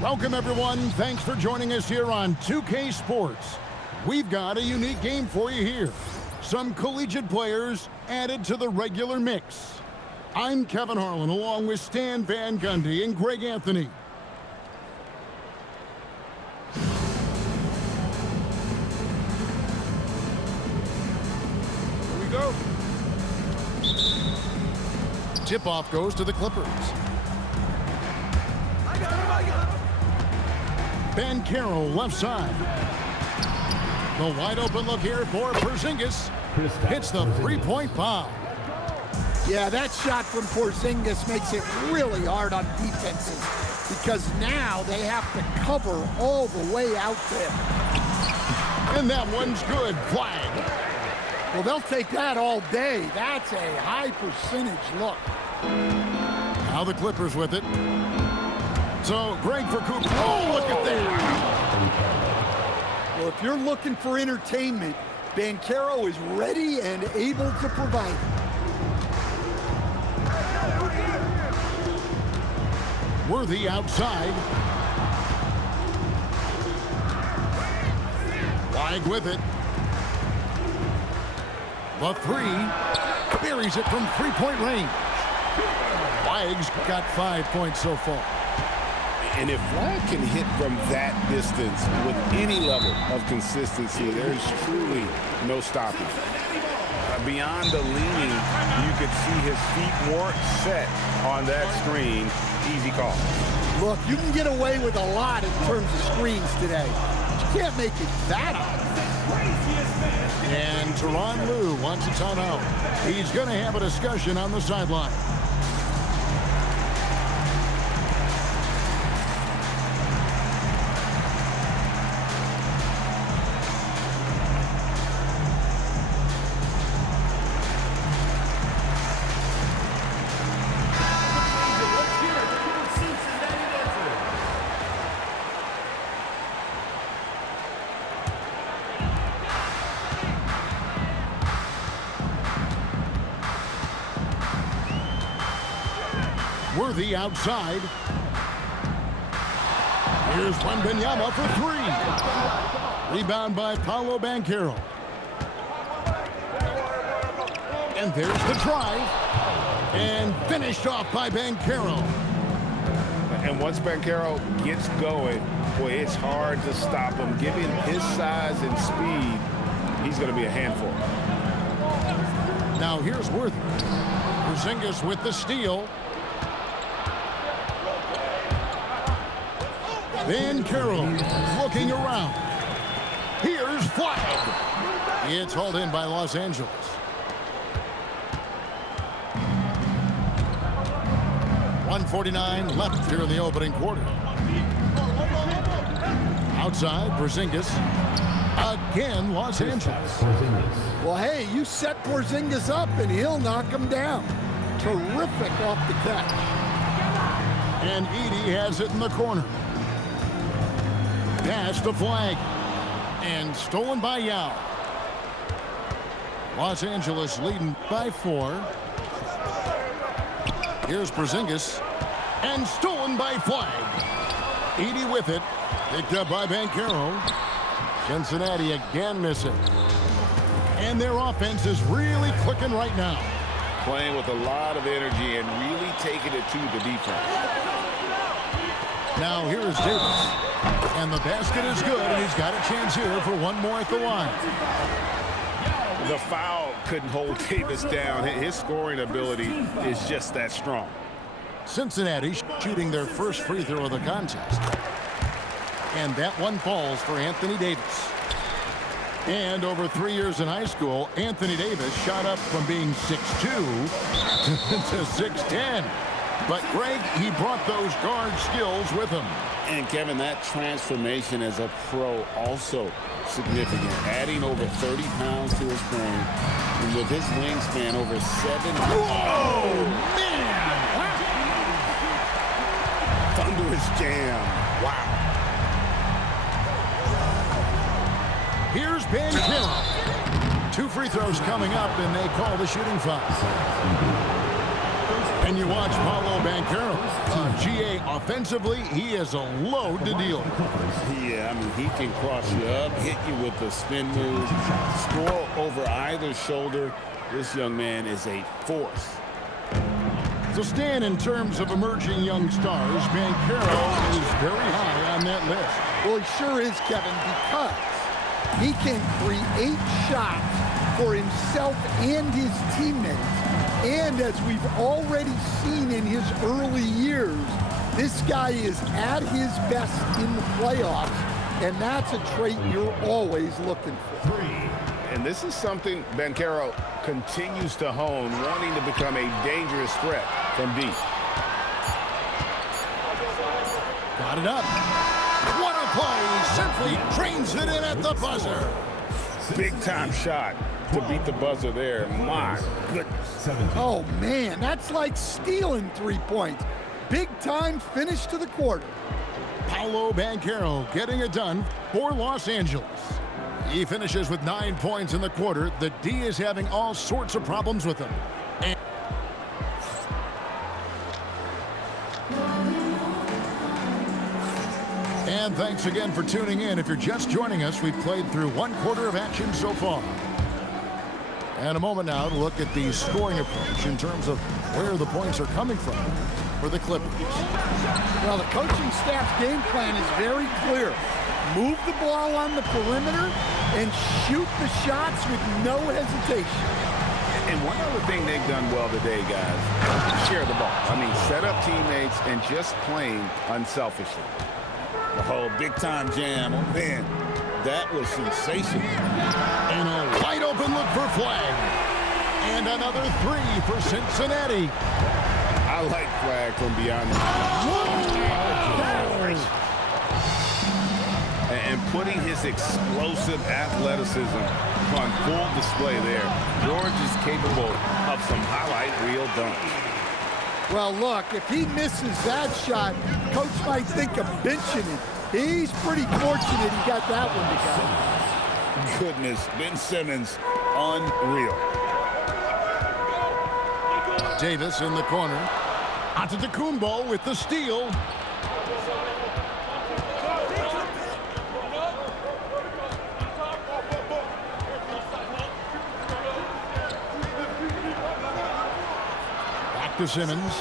Welcome, everyone. Thanks for joining us here on 2K Sports. We've got a unique game for you here. Some collegiate players added to the regular mix. I'm Kevin Harlan, along with Stan Van Gundy and Greg Anthony. Here we go. Tip-off goes to the Clippers. I got him. Banchero left side. The wide open look here for Porzingis. Hits the three-point foul. Yeah, that shot from Porzingis makes it really hard on defenses because now they have to cover all the way out there. And that one's good. Flag. Well, they'll take that all day. That's a high percentage look. Now the Clippers with it. So, Greg for Cooper. Oh, look at that. Well, if you're looking for entertainment, Banchero is ready and able to provide it. Worthy outside. Flag with it. The three. Buries it from three-point range. Flag's got 5 points so far. And if Flag can hit from that distance with any level of consistency, there's truly no stopping. Beyond the leaning, you could see his feet more set on that screen. Easy call. Look, you can get away with a lot in terms of screens today. You can't make it that obvious. And Tyronn Lue wants a timeout. He's going to have a discussion on the sideline. Worthy outside. Here's Wembanyama for three. Rebound by Paolo Banchero. And there's the drive. And finished off by Banchero. And once Banchero gets going, boy, it's hard to stop him. Given his size and speed, he's going to be a handful. Now here's Worthy. Porzingis with the steal. Banchero looking around. Here's Flag. It's hauled in by Los Angeles. .149 left here in the opening quarter. Outside, Porzingis. Again, Los Angeles. Well, hey, you set Porzingis up and he'll knock him down. Terrific off the catch. And Edey has it in the corner. Pass to Flag. And stolen by Yao. Los Angeles leading by 4. Here's Porzingis. And stolen by Flag. Edey with it. Picked up by Banchero. Cincinnati again missing. And their offense is really clicking right now. Playing with a lot of energy and really taking it to the defense. Now here is Davis. And the basket is good, and he's got a chance here for one more at the line. The foul couldn't hold Davis down. His scoring ability is just that strong. Cincinnati shooting their first free throw of the contest. And that one falls for Anthony Davis. And over 3 years in high school, Anthony Davis shot up from being 6'2" to 6'10". But Greg, he brought those guard skills with him. And Kevin, that transformation as a pro also significant. Adding over 30 pounds to his frame. And with his wingspan over 7. Oh, man! Thunderous jam. Wow. Here's Banchero. 2 free throws coming up, and they call the shooting foul. And you watch Paolo Banchero. GA offensively, he is a load to deal with. Yeah, I mean, he can cross you up, hit you with the spin move, score over either shoulder. This young man is a force. So, Stan, in terms of emerging young stars, Banchero is very high on that list. Well, he sure is, Kevin, because he can create shots for himself and his teammates. And as we've already seen in his early years, this guy is at his best in the playoffs, and that's a trait you're always looking for. And this is something Banchero continues to hone, wanting to become a dangerous threat from deep. Got it up. What a play! Simply trains it in at the buzzer. Big-time shot to beat the buzzer there. My goodness. Oh, man, that's like stealing 3 points. Big-time finish to the quarter. Paolo Banchero getting it done for Los Angeles. He finishes with 9 points in the quarter. The D is having all sorts of problems with him. And thanks again for tuning in. If you're just joining us, we've played through 1 quarter of action so far. And a moment now to look at the scoring approach in terms of where the points are coming from for the Clippers. Well, the coaching staff's game plan is very clear. Move the ball on the perimeter and shoot the shots with no hesitation. And one other thing they've done well today, guys, share the ball. I mean, set up teammates and just playing unselfishly. The whole big-time jam, oh man, that was sensational. And a wide open look for Flag. And another 3 for Cincinnati. I like Flag from beyond the and putting his explosive athleticism on full display there. George is capable of some highlight reel dunks. Well, look, if he misses that shot, coach might think of benching him. He's pretty fortunate he got that one to go. Goodness, Ben Simmons, unreal. Davis in the corner. Antetokounmpo with the steal. Back to Simmons.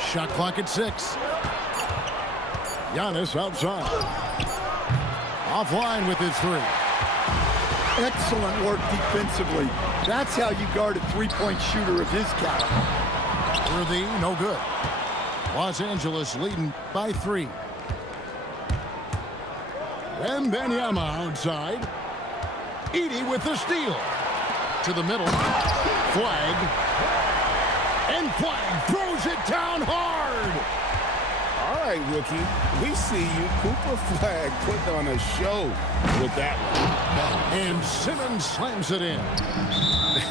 Shot clock at 6. Giannis outside. Offline with his 3. Excellent work defensively. That's how you guard a three-point shooter of his caliber. Worthy, no good. Los Angeles leading by 3. Wembanyama outside. Edey with the steal. To the middle. Flag. And Flag throws it down hard. All right, rookie, we see you. Cooper Flag putting on a show with that one. And Simmons slams it in.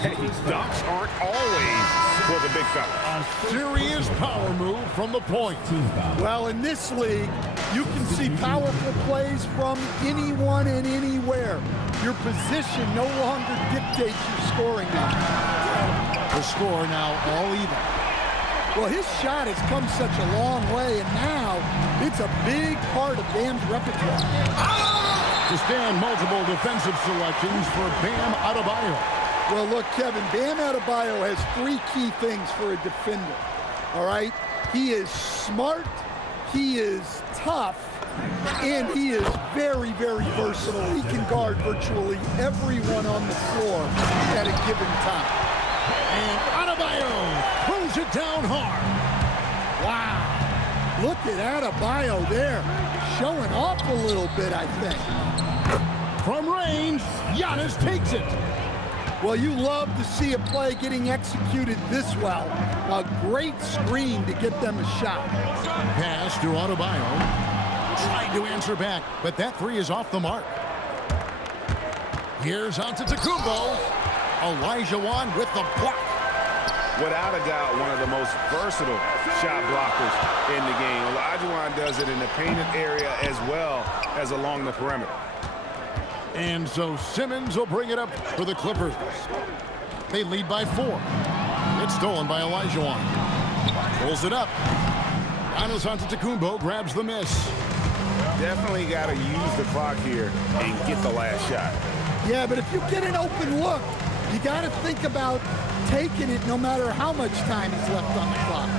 These dunks aren't always for the big fella. A serious power move from the point. Well, in this league, you can see powerful plays from anyone and anywhere. Your position no longer dictates your scoring now. The score now all even. Well, his shot has come such a long way, and now it's a big part of Bam's repertoire. To stand multiple defensive selections for Bam Adebayo. Well, look, Kevin, Bam Adebayo has 3 key things for a defender, all right? He is smart, he is tough, and he is very, very versatile. He can guard virtually everyone on the floor at a given time. And Adebayo throws it down hard. Wow. Look at Adebayo there, showing off a little bit, I think. From range, Giannis takes it. Well, you love to see a play getting executed this well. A great screen to get them a shot. Pass to Adebayo. Tried to answer back, but that 3 is off the mark. Here's Antetokounmpo. Olajuwon with the block. Without a doubt, one of the most versatile shot blockers in the game. Olajuwon does it in the painted area as well as along the perimeter. And so Simmons will bring it up for the Clippers. They lead by 4. It's stolen by Olajuwon. Pulls it up. Giannis Antetokounmpo grabs the miss. Definitely got to use the clock here and get the last shot. Yeah, but if you get an open look, you got to think about taking it no matter how much time is left on the clock.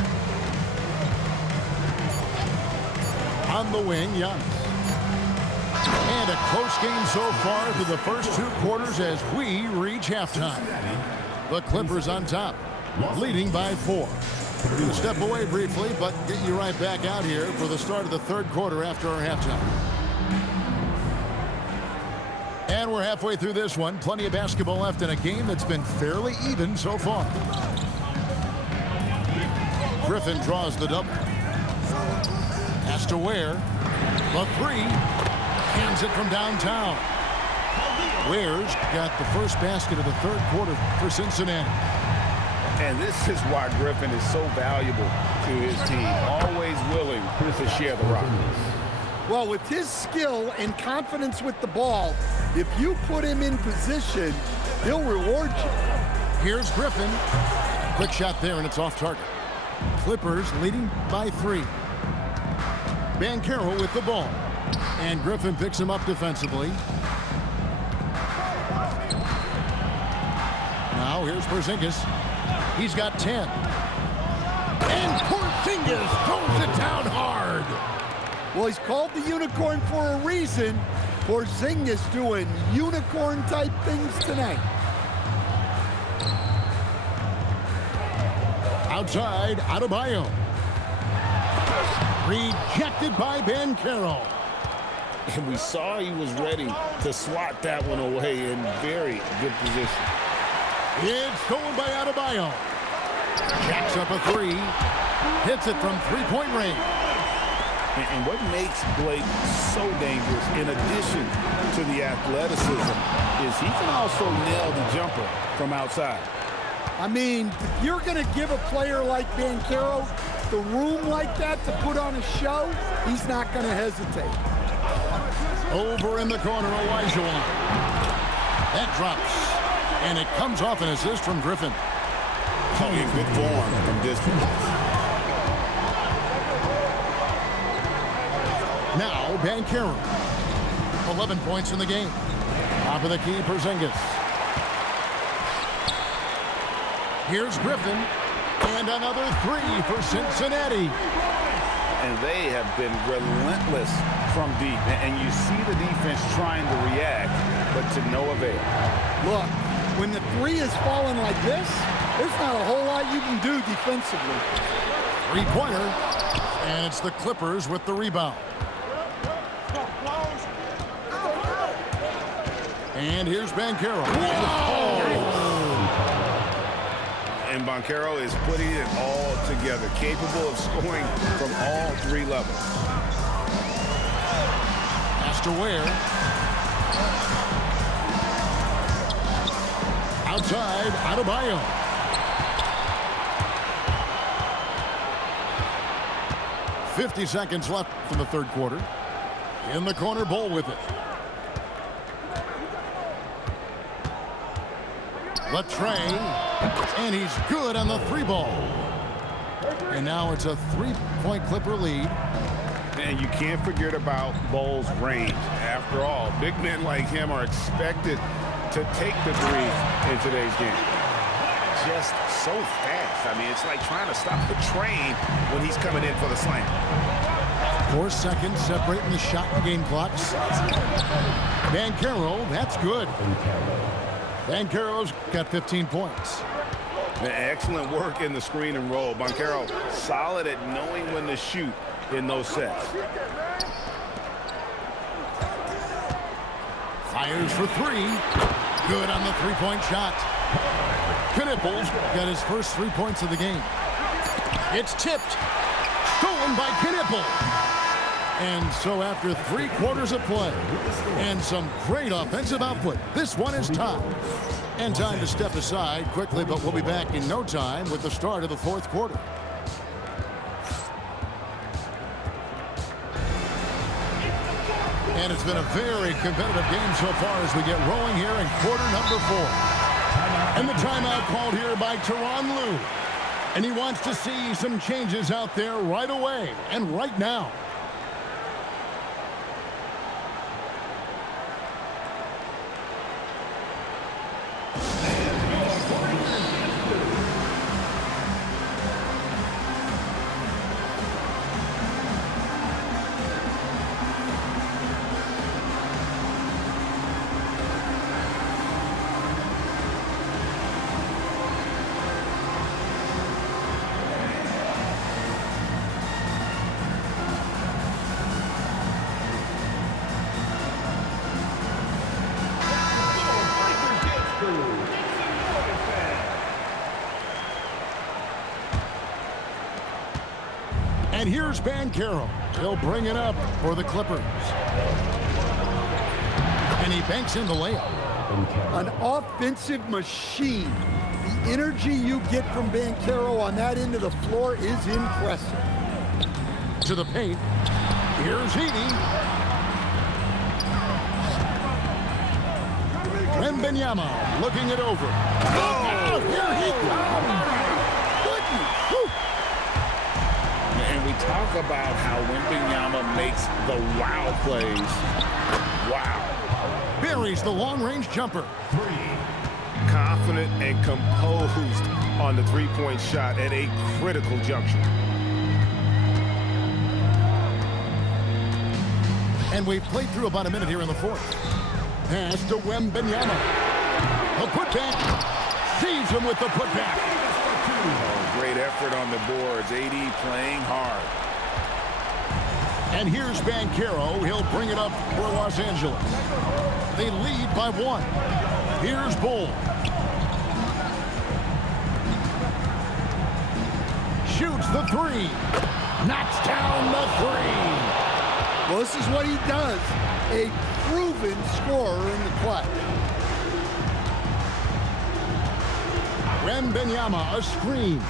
On the wing, Giannis. And a close game so far through the first 2 quarters as we reach halftime. The Clippers on top, leading by 4. We'll step away briefly, but get you right back out here for the start of the 3rd quarter after our halftime. And we're halfway through this one. Plenty of basketball left in a game that's been fairly even so far. Griffin draws the double. Pass to Ware. The 3. Hands it from downtown. Ware's got the first basket of the 3rd quarter for Cincinnati. And this is why Griffin is so valuable to his team. Always willing to share the rock. Well, with his skill and confidence with the ball, if you put him in position, he'll reward you. Here's Griffin. Quick shot there, and it's off target. Clippers leading by 3. Banchero with the ball. And Griffin picks him up defensively. Now here's Porzingis. He's got 10. And Porzingis throws it down hard. Well, he's called the unicorn for a reason. Porzingis doing unicorn-type things tonight. Outside, Adebayo. Rejected by Banchero. And we saw he was ready to swat that one away in very good position. It's stolen by Adebayo. Jacks up a 3. Hits it from 3-point range. And what makes Blake so dangerous, in addition to the athleticism, is he can also nail the jumper from outside. I mean, if you're going to give a player like Banchero the room like that to put on a show, he's not going to hesitate. Over in the corner, Olajuwon. That drops. And it comes off an assist from Griffin. Oh, in good form from distance. Now, Banchero. 11 points in the game. Top of the key, Porzingis. Here's Griffin. And another 3 for Cincinnati. And they have been relentless from deep. And you see the defense trying to react, but to no avail. Look, when the 3 is falling like this, there's not a whole lot you can do defensively. 3-pointer. And it's the Clippers with the rebound. And here's Banchero. And Banchero is putting it all together, capable of scoring from all 3 levels. Pass to Ware. Outside, Adebayo. .50 seconds left in the 3rd quarter. In the corner, Bull with it. Latrey, and he's good on the 3-ball. And now it's a 3-point Clipper lead. And you can't forget about Bull's range. After all, big men like him are expected to take the 3 in today's game. Just so fast. I mean, it's like trying to stop the train when he's coming in for the slam. 4 seconds separating the shot and game clocks. Banchero, that's good. Banchero's got 15 points. Excellent work in the screen and roll. Banchero solid at knowing when to shoot in those sets. Fires for 3. Good on the 3-point shot. Knipples got his first 3 points of the game. It's tipped. Stolen by Knipples. And so after 3 quarters of play and some great offensive output, this one is tied. And time to step aside quickly, but we'll be back in no time with the start of the 4th quarter. And it's been a very competitive game so far as we get rolling here in quarter number 4. And the timeout called here by Tyronn Lue. And he wants to see some changes out there right away and right now. And here's Banchero. He'll bring it up for the Clippers. And he banks in the layup. An offensive machine. The energy you get from Banchero on that end of the floor is impressive. To the paint. Here's Heaney. Wembanyama looking it over. Look out! Here he goes! And we talk about how Wembanyama makes the wow plays. Wow. Buries the long-range jumper. Confident and composed on the three-point shot at a critical juncture. And we've played through about a minute here in the fourth. Pass to Wembanyama. A putback. Sees him with the putback. Oh, great effort on the boards. AD playing hard. And here's Banchero. He'll bring it up for Los Angeles. They lead by 1. Here's Bull. Shoots the 3. Knocks down the 3. Well, this is what he does. A proven scorer in the clutch. Wembanyama, a screen.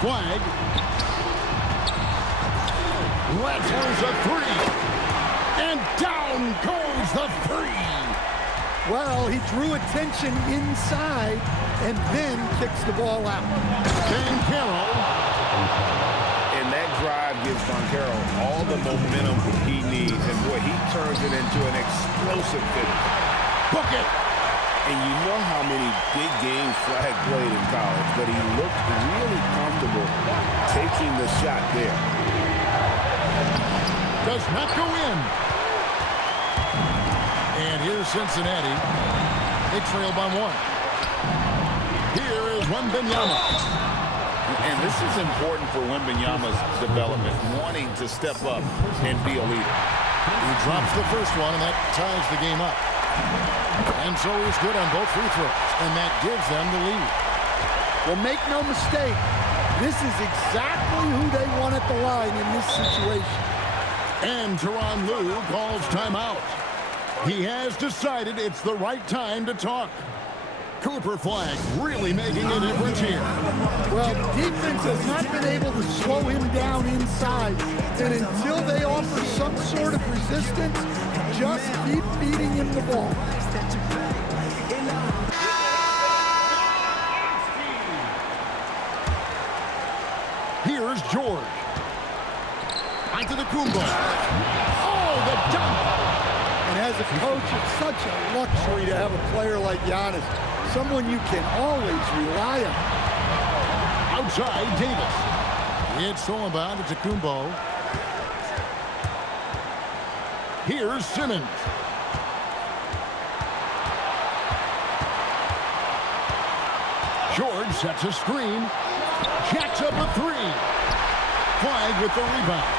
Flag. Rattles a 3. And down goes the 3. Well, he drew attention inside and then kicks the ball out. Banchero. And that drive gives Banchero all the momentum he needs. And boy, he turns it into an explosive finish. Book it. And you know how many big games Flag played in college, but he looked really comfortable taking the shot there. Does not go in. And here's Cincinnati. They trail by 1. Here is Wembanyama. And this is important for Wembanyama's development, wanting to step up and be a leader. He drops the first one, and that ties the game up. And so he's good on both free throws, and that gives them the lead. Well, make no mistake, this is exactly who they want at the line in this situation. And Tyronn Lue calls timeout. He has decided it's the right time to talk. Cooper Flag really making a difference here. Well, defense has not been able to slow him down inside. And until they offer some sort of resistance, just keep feeding him the ball. Here's George. Onto the Kumbo. Oh, the dunk! And as a coach, it's such a luxury to have a player like Giannis. Someone you can always rely on. Outside, Davis. It's stolen by Antetokounmpo. Here's Simmons. George sets a screen. Jacks up a 3. Flag with the rebound.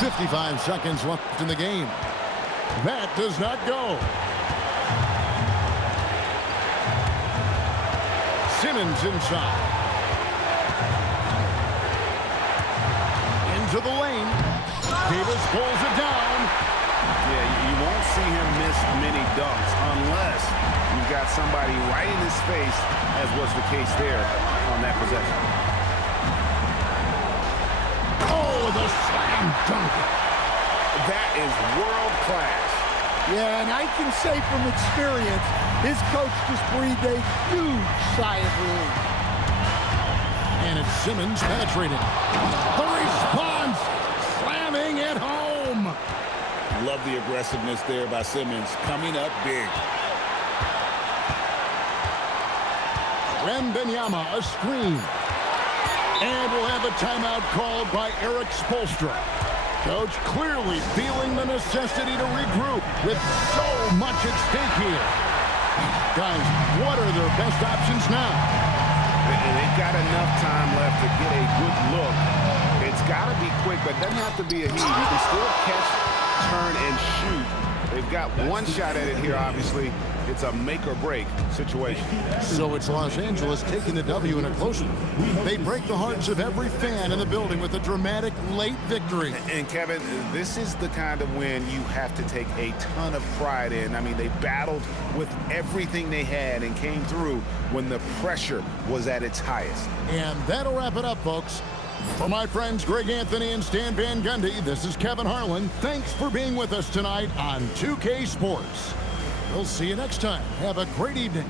"55 seconds left in the game. That does not go. Simmons inside. Into the lane. Davis pulls it down. Yeah, you won't see him miss many dunks unless you've got somebody right in his face, as was the case there on that possession. Oh, the slam dunk. That is world class. Yeah, and I can say from experience, His coach just breathed a huge sigh of relief. And it's Simmons penetrating. The response, slamming it home. Love the aggressiveness there by Simmons, coming up big. Wembanyama, a screen. And we'll have a timeout called by Eric Spoelstra. Coach clearly feeling the necessity to regroup with so much at stake here. Guys, what are their best options now? They've got enough time left to get a good look. It's got to be quick, but it doesn't have to be a heat. You can still catch, turn, and shoot. They've got one shot at it here, obviously. It's a make-or-break situation. So it's Los Angeles taking the W in a close one. They break the hearts of every fan in the building with a dramatic late victory. And Kevin, this is the kind of win you have to take a ton of pride in. I mean, they battled with everything they had and came through when the pressure was at its highest. And that'll wrap it up, folks. For my friends Greg Anthony and Stan Van Gundy, this is Kevin Harlan. Thanks for being with us tonight on 2K Sports. We'll see you next time. Have a great evening.